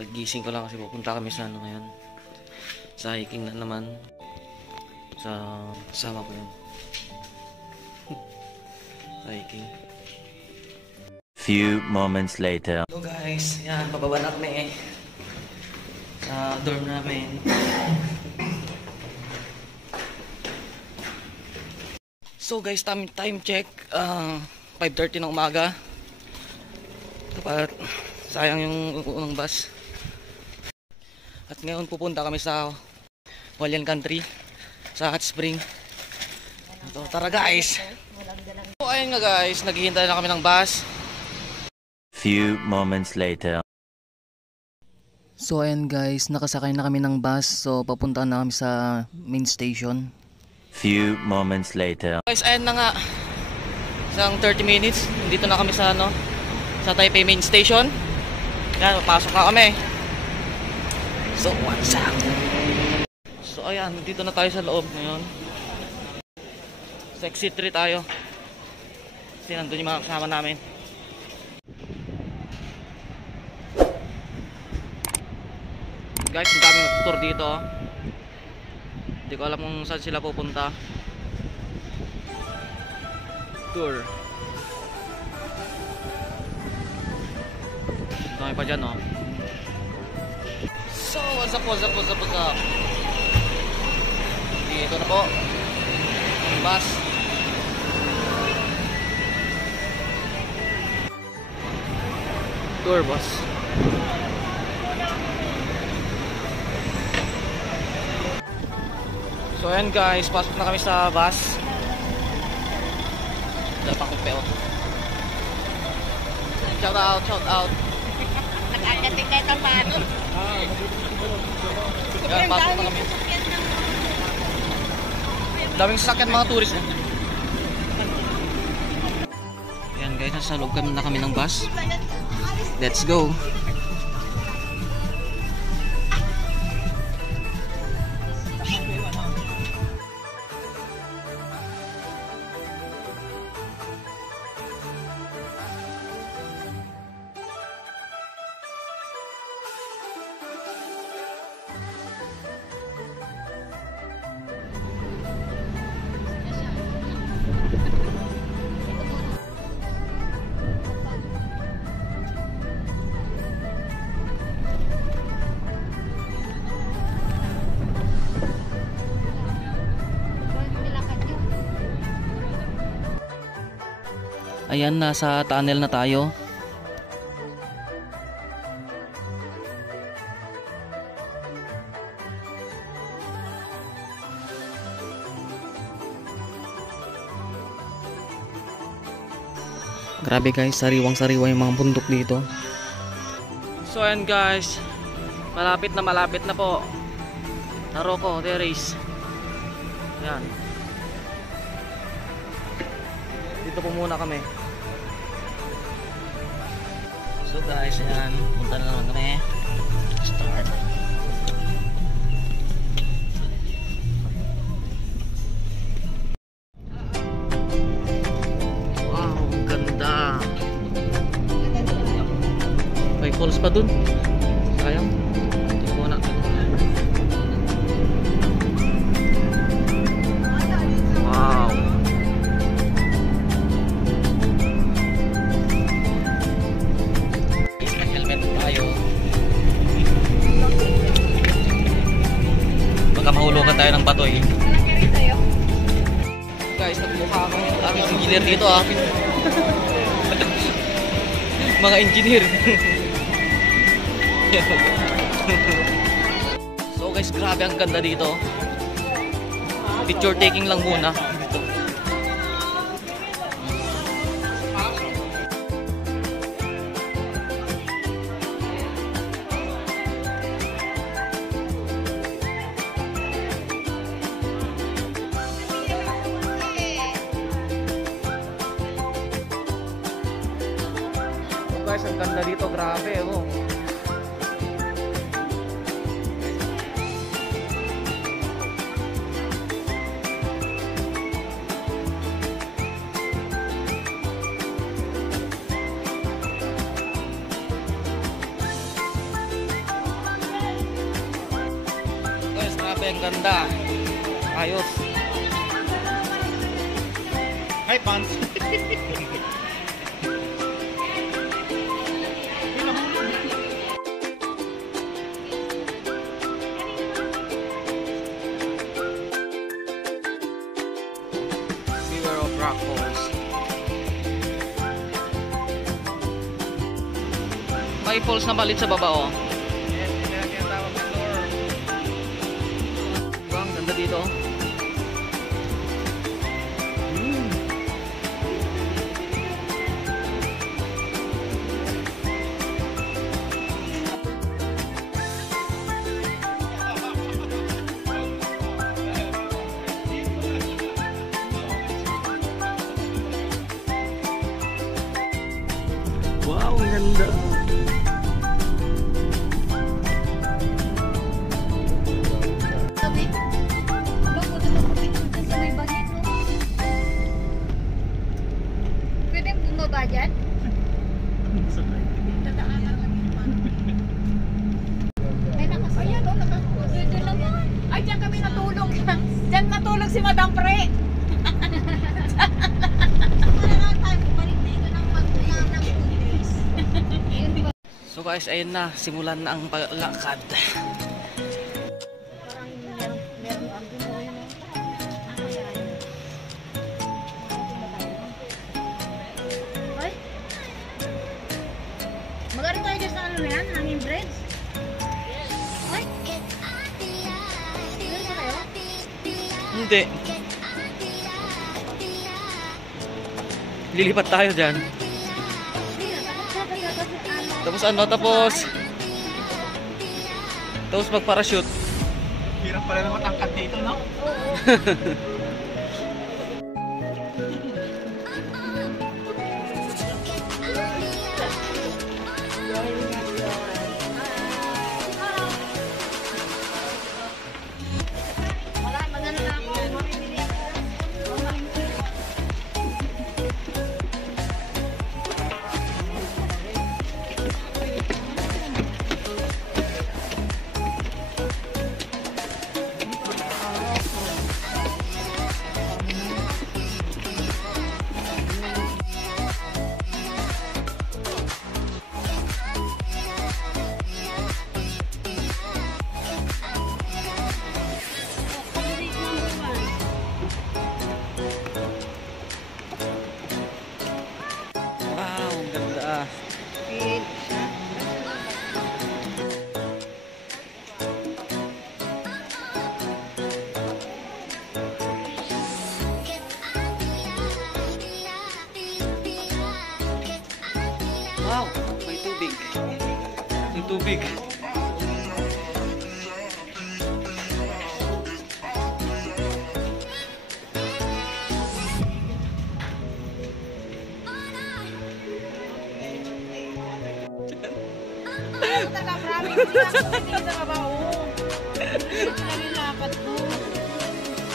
Pagising ko lang kasi pupunta kami sa ano ngayon. Sa hiking na naman. Sa kasama ko yun. Sa hiking. Few moments later. Hello guys, yan, pababa na kami sa dorm namin. So guys, time check, 5:30 ng umaga. Dapat sayang yung unang bus. At ngayon pupunta kami sa Hualien Country, sa Hot Spring. Ito, tara guys. So ayun nga guys, naghihintay na kami ng bus. Few moments later. So ayan guys, nakasakay na kami ng bus. So papunta na kami sa main station. Few moments later. Guys, ayan na nga. Isang 30 minutes. Dito na kami sa ano, sa Taipei main station. Yan, papasok na kami. So what's up? So ayan, dito na tayo sa loob ngayon. Sa exit 3 tayo. Kasi nandun yung mga kasama namin. Guys, ang daming tour dito. Hindi ko alam kung saan sila pupunta. Tour. Dami pa dyan, oh. So, what's up? Dito na po ang bus. Tour bus. So ayan guys, pasok na kami sa bus. Dala pa akong peo. Shout out. Nag-agating na ito pa. Yan, pasok na kami. Daming sasakyan mga tourist. Ayan guys, nasa loob kami na kami ng bus. Let's go. Ayan, nasa tunnel na tayo. Grabe guys, sariwang-sariwa yung mga bundok dito. So ayan guys, malapit na po. Taroko Terrace. Ayan. Dito po muna kami. So guys, ayan, punta na naman kami. Start. Wow, ang ganda. May falls pa dun. Sayang. Ito muna. Wow. Mahulugan tayo ng bato eh. Guys, nagmukha akong aming engineer dito ah. Mga engineer. So guys, grabe ang ganda dito. Picture taking lang muna. Guys, ang ganda dito, grabe oh. ang ganda. Ayos. Hi, pants. Beware of rock falls. May falls na balit sa baba, oh. Diba, ang ganda dito. Wow, ang ganda. Sabi, bago ito sa may bagay. Pwede bumaba dyan? May nakasaya. Ayan, pwede naman. Ay, diyan kami natulog. Diyan natulog si Madam Pre. So guys, ayun na, simulan na ang paglakad. Ay. Magaling tayo dyan sa ano na yan, hanging bridge. Ay. Meron ba kayo? Hindi. Lilipat tayo dyan. Tapos ano, tapos mag-parachute. Hirap pala na matangkad dito, no? Wala, magano na ako. Wow, ang ganda. Wow, may tubig. May tubig. Nagka-promise niya ako hindi sa babaw. Nalilakad ko.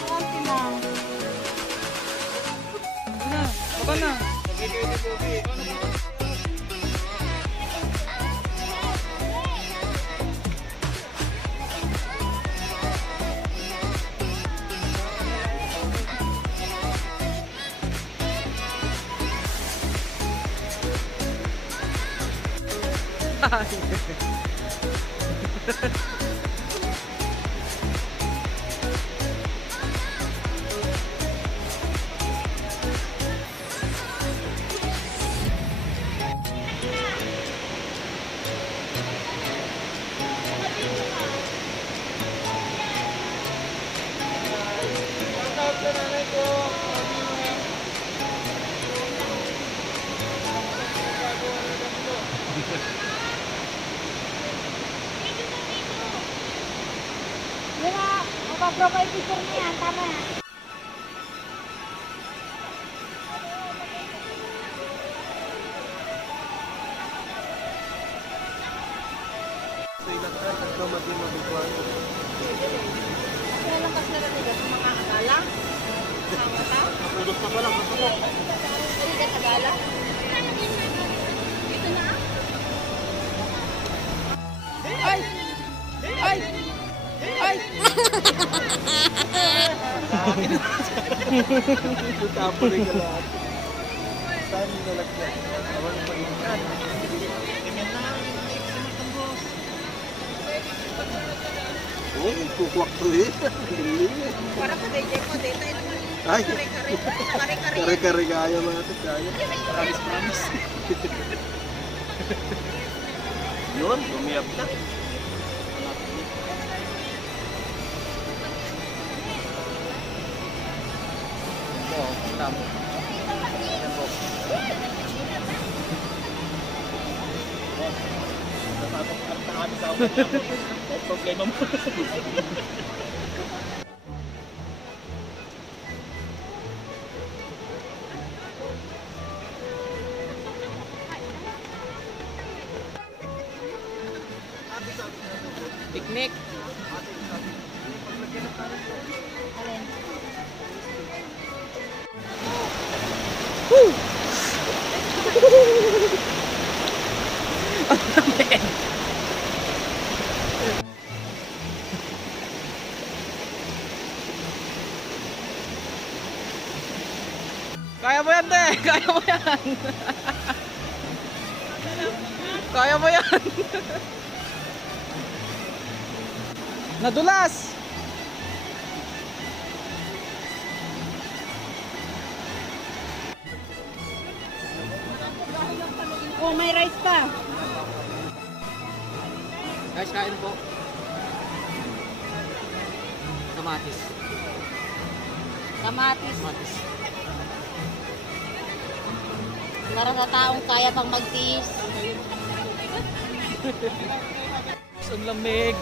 Okay lang. Na, baba na. Magpa-profile picture niya, tama. Kaya lang kasi narinig sa mga agala. Sa mata. Product pa lang, masukok. Narinig agala. Dito na. Ay! Ay! Ay! guys. Tapo rin ka lahat. Saan yung nalagyan? Awal pa rin yan. Ganyan na. Oh, kukwak to eh. Para sa DJ ko, dito ito naman. Ay. Kare-kare. Kare-kare kaya mga ito. Kaya. Promise. Yun, bumiyap na. Problema mo. Picnic. Kaya mo yan, te! Kaya mo yan! Kaya mo yan! Nadulas! Oh, may rice pa. Guys, kain po. Kamatis. Kamatis. Kamatis. Para sa taong kaya pang magtiis. Ang lamig.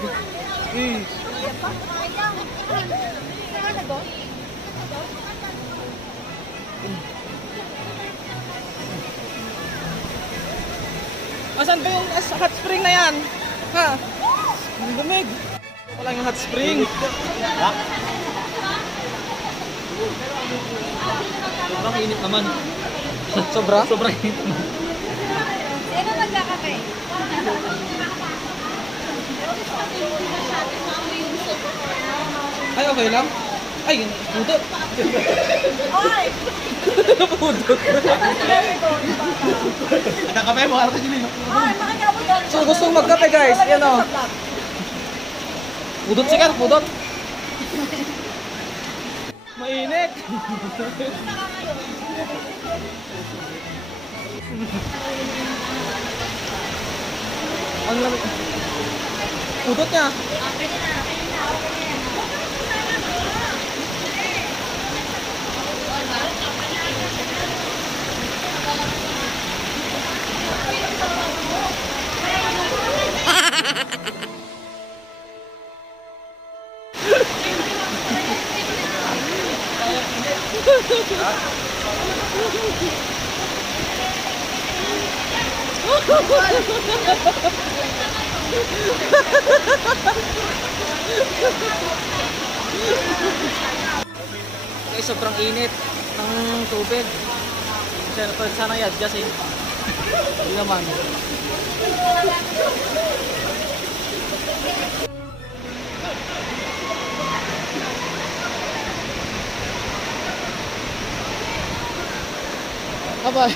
Asan ba yung hot spring na yan? Ha? Ang lamig. Wala yung hot spring. Sobrang init naman. Sobra? Sobrang init naman. Sino nagkakape? Ay, okay lang. Ay, pudot. Oy! Pudot. Ada kape mo, harap din. Oy, makikabot doon. So, gustong magkape guys. Yan o. Pudot siya, pudot. Mainit. Ang lamig. Pudot niya. Guys, sobrang init ng tubig. Sana i-adjust eh. Hindi naman. Bye-bye.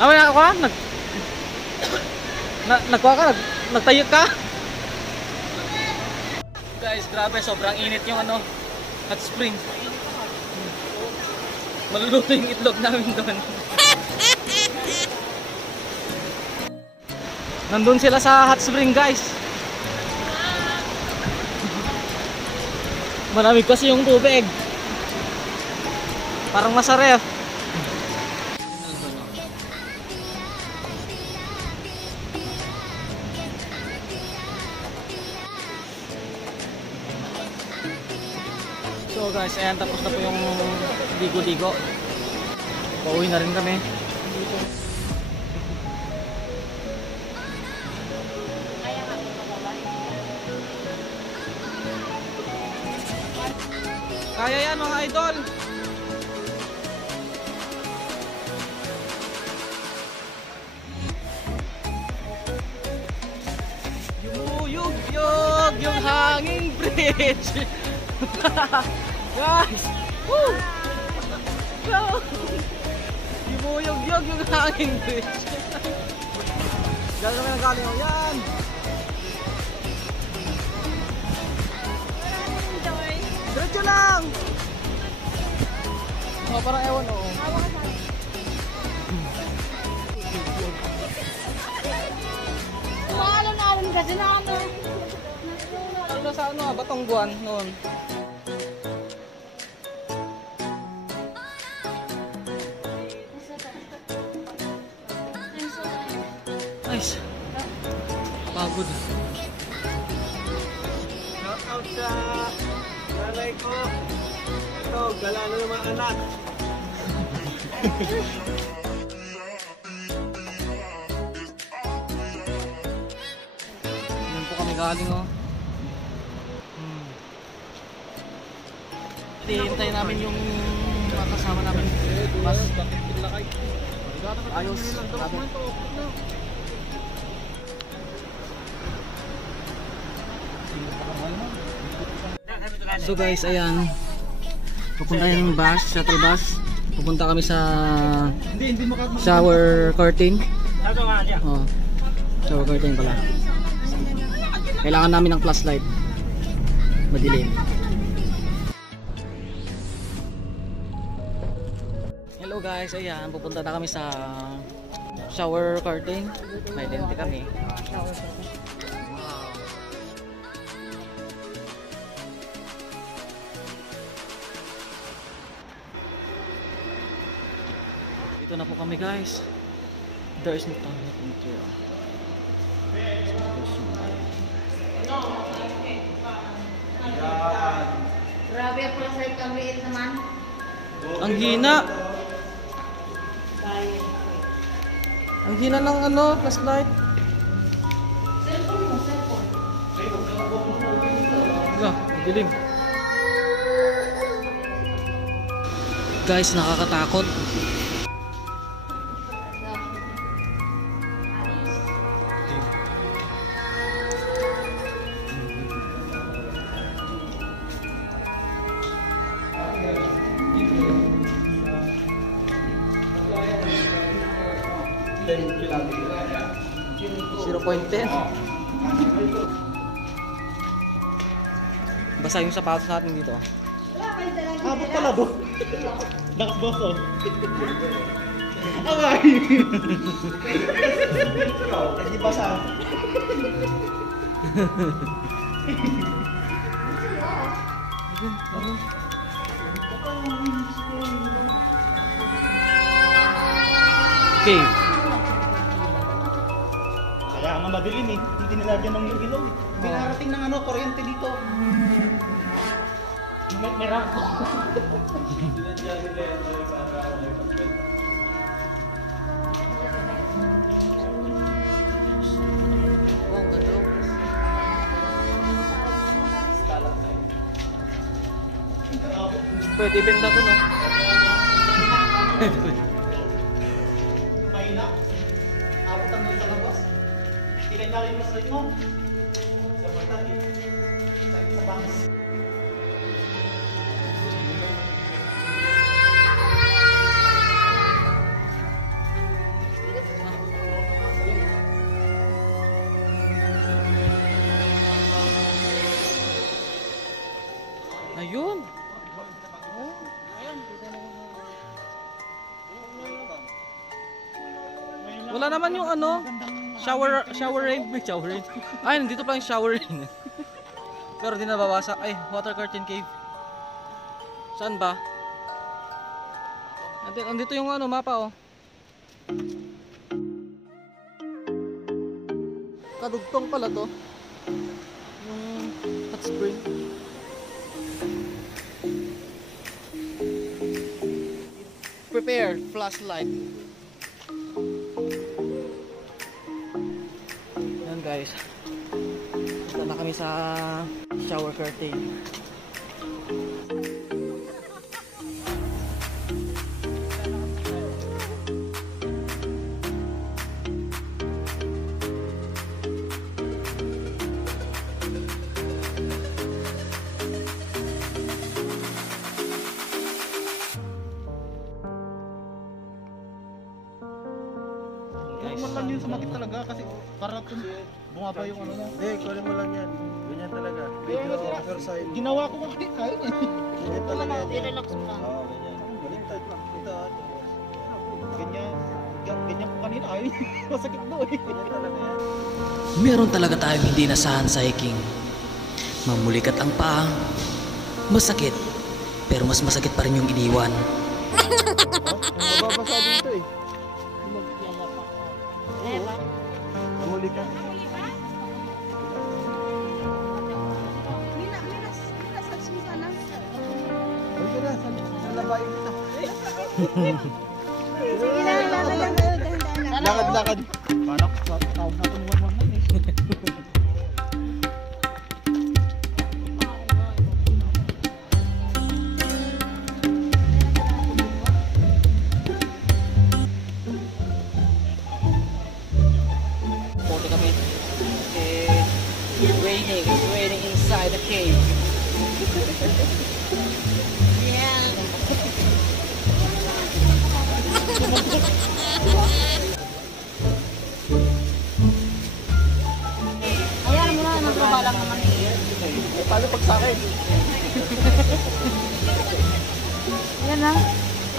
Away ako ka? Nagkuha ka? Nagtayo ka? Guys, grabe, sobrang init yung ano, hot spring. Maluluto yung itlog namin doon. Nandun sila sa hot spring guys. Malamig kasi yung tubig. Parang nasa ref. So guys, ayan, tapos na po yung ligo-ligo. Pauwi na rin kami. Kaya yan mga idol. Yumuyug-yug yung hanging bridge. Guys! Woo! Go! Yumuyug-yug yung hanging bridge. Diyan naman ang galing. Yan! Diretso lang! Oh, parang ewan o. Maalam-alam kasi na ano. Ano sa ano, Batongguan noon. Nice. Pagod. Shout out sa nanay ko. Ito, gala na naman anak. Yan po kami galing oh. Hintayin namin yung kasama namin. Mas ayos. So guys, ayan. Pupunta yung bus, shuttle bus. Pupunta kami sa shower curtain. Oh, shower curtain pala. Kailangan namin ng flashlight. Madilim. Hello guys, ayan. Pupunta na kami sa shower curtain. May lente kami. Dito na po kami guys. There is no toilet in here. Grabe ang flashlight kang liit naman. Ang hina. Ang hina ng ano, flashlight. Cellphone mo, cellphone. Wala, dilim. Guys, nakakatakot. .10. Basa yung sapatos natin dito. Abot pala doon. Nakasboso. Amay! Hindi basa. Cave. Kaya nga madilim eh. Hindi nilagyan ng ilaw eh. Hindi narating ng ano, kuryente dito. Meron ko. Oh, ganda. Pwede benta to, no? Mahina. Abot ang doon sa labas. Tingnan na rin mas rin mo. Sa mata eh. Sa bangs. Ayun. Wala naman yung ano, shower rain, may shower rain. Ay, nandito pa yung shower rain. Pero di nababasa. Ay, water curtain cave. Saan ba? Nandito yung ano, mapa oh. Kadugtong pala to. Yung hot spring. Prepare flashlight. Yan guys. Punta na kami sa shower curtain. Nice. Normal lang yun, sumakit talaga kasi para bumaba yung ano mo. Hindi, kunin mo lang yan. Ganyan talaga. Video offer sign. Ginawa ko nga kayo eh. Ganyan talaga yan. I-relax mo lang. Oo, ganyan. Baliktad. Ito, Ganyan. Ganyan ko kanina. Ay, masakit doon eh. ganyan talaga yan. Meron talaga tayong hindi nasahan sa hiking. Mamulikat ang paa, masakit, pero mas masakit pa rin yung iniwan. Mababasa dito eh. Diba? Namuli ka. Huwag ka na, sa labayin kita. Lakad-lakad. Kala ko sa tawag na kung 119 eh. Punta kami. It's raining. It's raining inside the cave. Ayan mo na, nagbabalang naman eh. Paano pag sa akin? Yan na.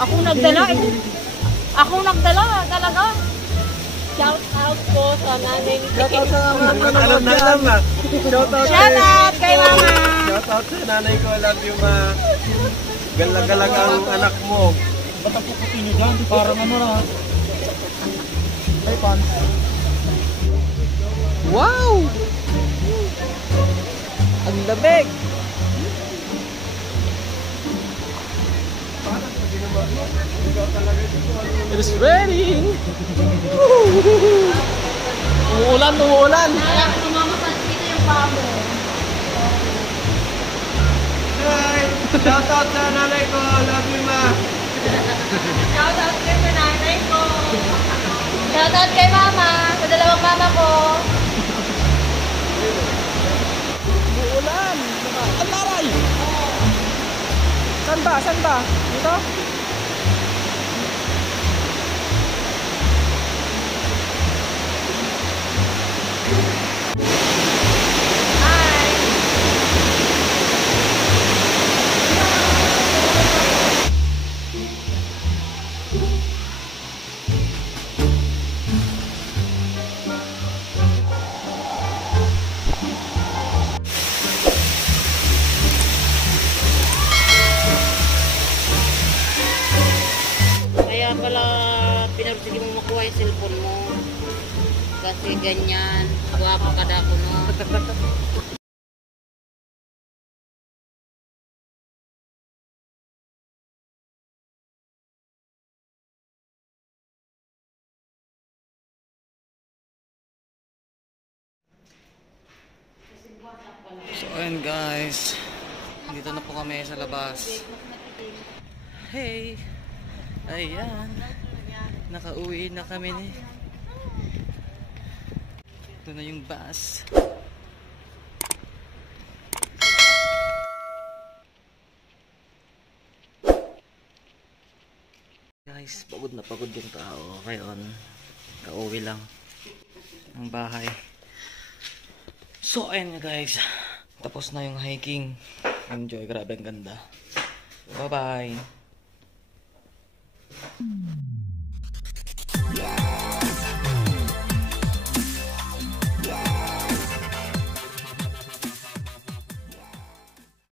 Ako nagdala eh. Ako nagdala talaga. Shout out po sa nanay ni Tiki. Alam na alam na. Shout out kay mama. Shout out sa nanay ko. I love you, ma. Galag-galag ang anak mo. Ba't ang puputi nyo dyan? Parang ano na. Ay, pants. Wow! Ang lamig! It is raining! Umuulan, umuulan! Mamamas dito yung paa mo. Hi! Shout out sa nanay ko. Love you, ma. Shout out kay sa nanay ko. Shout out kay mama. Sa dalawang mama ko. Umuulan! Ang laray! Saan ba? Saan ba? Dito? Kaya pala pinarusigin mo makuha yung cellphone mo. Kasi ganyan. Guwapo ka na ako, no? So ayun guys, dito na po kami sa labas. Hey! Ayan, nakauwi na kami ni. Ito na yung bus. Guys, pagod na pagod yung tao. Ngayon, kauwi lang ng bahay. So ayun nga guys, tapos na yung hiking. Enjoy, grabe ang ganda. Bye bye.